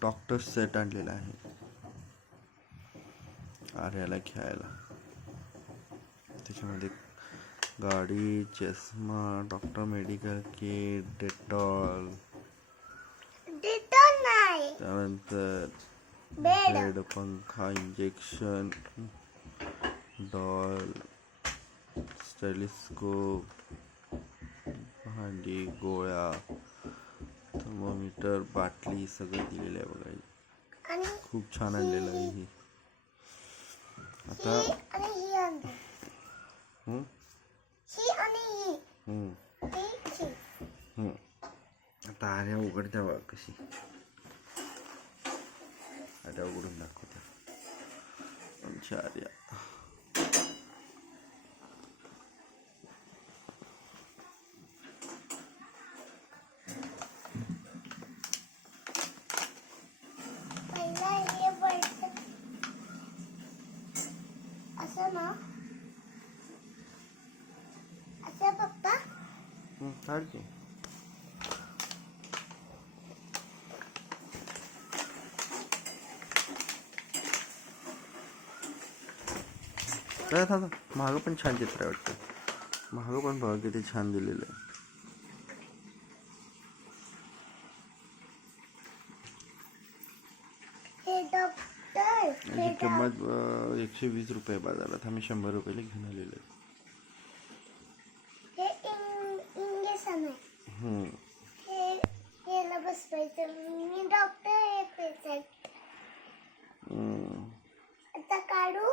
Doctor set आणलेला आहे आर्याला खेळायला. त्याच्यामध्ये गाडी, चष्मा, डॉक्टर मेडिकल किट, डेटॉल, त्यानंतर बेड, पंखा, इंजेक्शन, डॉल, स्टेलिस्कोप, भांडी, गोळ्या, थर्मोमीटर, बाटली सगळं दिलेलं आहे बघा. खूप छान आणलेलं आहे ही. आता आता आर्या उघडत्या बघा कशी. आर्या उघडून दाखवत्या आमच्या आर्या. काढ की. काय था मागं पण छान चित्र आहे वाटतं. मागं पण बघा किती छान दिलेलं आहे. याची किंमत 120 रुपये बाजारात. आम्ही 100 रुपयाला घेऊन आलेलो आहे. आता काढू.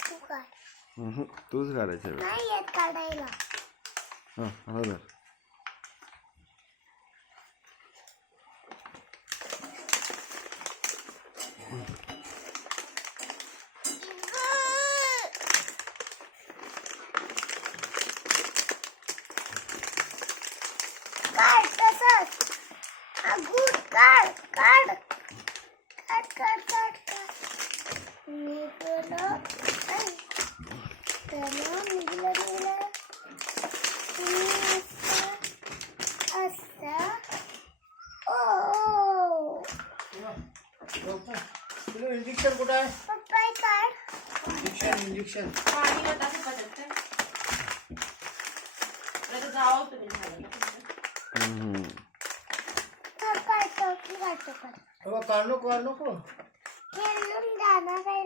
तू काढ. तूच काढायचं नाही येत काढायला. बरोबर. काढ तसंच. अगून काढ काढ काढ काढ काढ काढ. निघलं निघलं निघलं. असं. ओ इंजेक्शन कुठं आहे? पप्पा काढ. इंजेक्शन काढ नको खेळून जाणार आहे.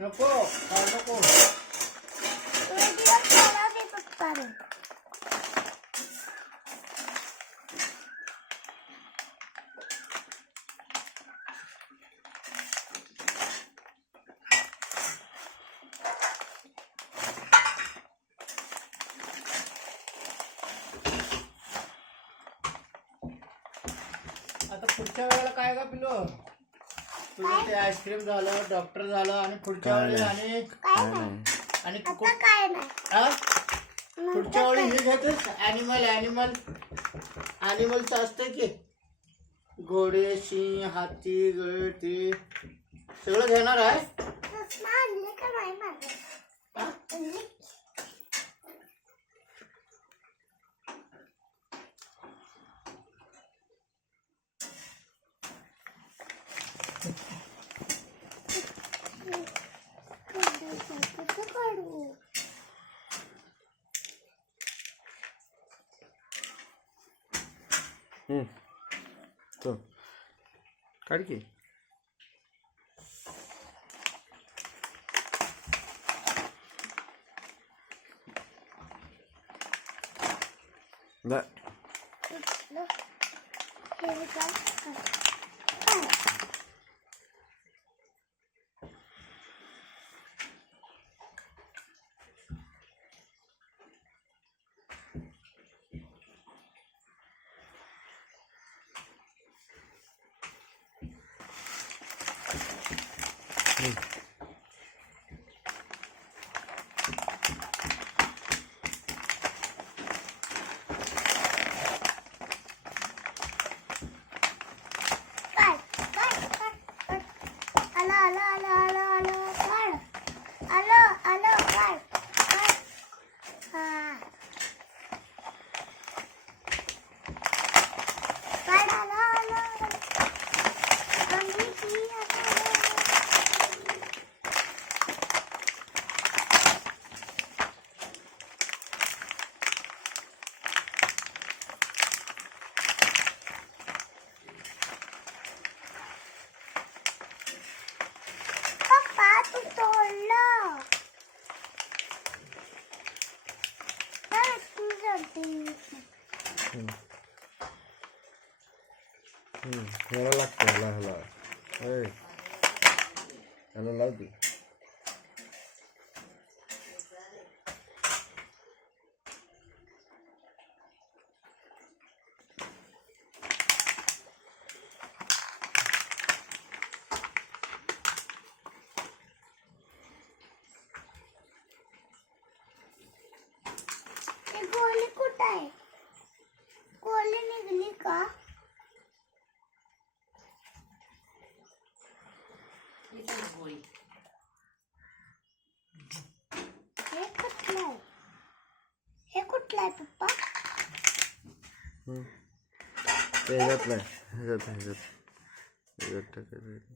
नको काढ नको. दिवस चालवते पप्पाने. आता पुढच्या वेळेला काय का पिलो? तुझं ते आईस्क्रीम झालं, डॉक्टर झालं आणि पुढच्या वेळी आणि काय नाही. पुढच्या वेळी हे घेतोस ॲनिमलचं असतं की घोडे, सिंह, हाती, गळ ते सगळं घेणार आहे. आणले का नाही माझं? तो काढ की. ह्याला लागतं ह्याला ह्याला लावते. ते गोली कुठं आहे? गोली निघली का? हे कुठलं आहे? हे कुठलं आहे पप्पा? ते ह्याच्यात नाही ह्याच्यात टाकायचं.